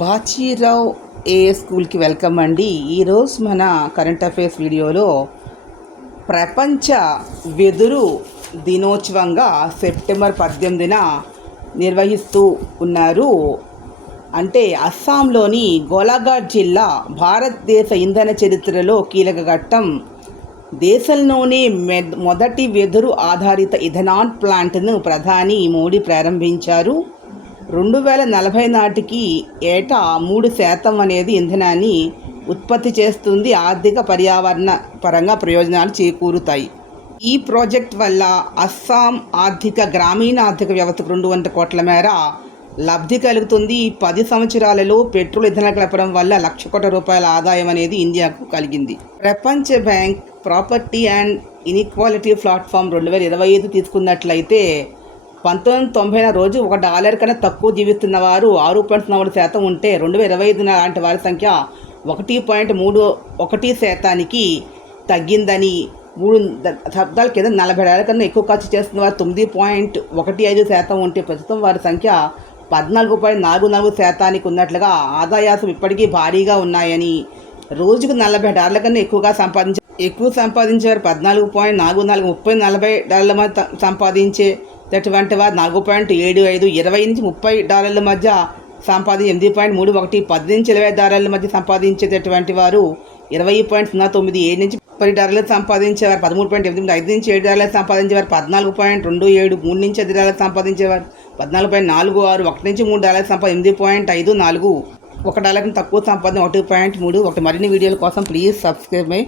బాచీరావు ఏ స్కూల్కి వెల్కమ్ అండి. ఈరోజు మన కరెంట్ అఫైర్స్ వీడియోలో ప్రపంచ వెదురు దినోత్సవంగా సెప్టెంబర్ 18న నిర్వహిస్తూ ఉన్నారు. అంటే అస్సాంలోని గోలాఘాట్ జిల్లా భారతదేశ ఇంధన చరిత్రలో కీలక ఘట్టం. దేశంలోనే మొదటి వెదురు ఆధారిత ఇథనాల్ ప్లాంట్ను ప్రధాని మోడీ ప్రారంభించారు. 2040 నాటికి ఏటా 3% అనేది ఇంధనాన్ని ఉత్పత్తి చేస్తుంది. ఆర్థిక పర్యావరణ పరంగా ప్రయోజనాలు చేకూరుతాయి. ఈ ప్రాజెక్ట్ వల్ల అస్సాం గ్రామీణ ఆర్థిక వ్యవస్థకు 200 కోట్ల మేర లబ్ధి కలుగుతుంది. 10 సంవత్సరాలలో పెట్రోల్ ఇంధనాలు కలపడం వల్ల ₹1,00,000 కోట్ల ఆదాయం అనేది ఇండియాకు కలిగింది. ప్రపంచ bank property and inequality platform 2025 తీసుకున్నట్లయితే 1990 రోజు $1 కన్నా తక్కువ జీవిస్తున్న వారు 6.4% ఉంటే 2025 లాంటి వారి సంఖ్య 1.31% తగ్గిందని, 3 దశాబ్దాల కింద $40 కన్నా ఎక్కువ ఖర్చు చేస్తున్న వారు 9.15% ఉంటే ప్రస్తుతం వారి సంఖ్య 14.44% ఉన్నట్లుగా ఆదాయాలు ఇప్పటికీ భారీగా ఉన్నాయని, రోజుకు $40 కన్నా ఎక్కువ సంపాదించేవారు 14.44 $30-40 మధ్య సంపాదించేటటువంటి వారు 4.75 $20 నుంచి $30 మధ్య సంపాదించి 8.31 $10 నుంచి $20 మధ్య సంపాదించేటటువంటి వారు 20.09 $7 నుంచి $10 సంపాదించేవారు 13.8 5 నుంచి $7 సంపాదించేవారు 14.27 3 నుంచి $10 సంపాదించేవారు 14.46 1 నుంచి $3 సంపాదించి 8.54 $1 తక్కువ సంపాదన 1.3. మరిన్ని వీడియోల కోసం ప్లీజ్ సబ్స్క్రైబ్ మై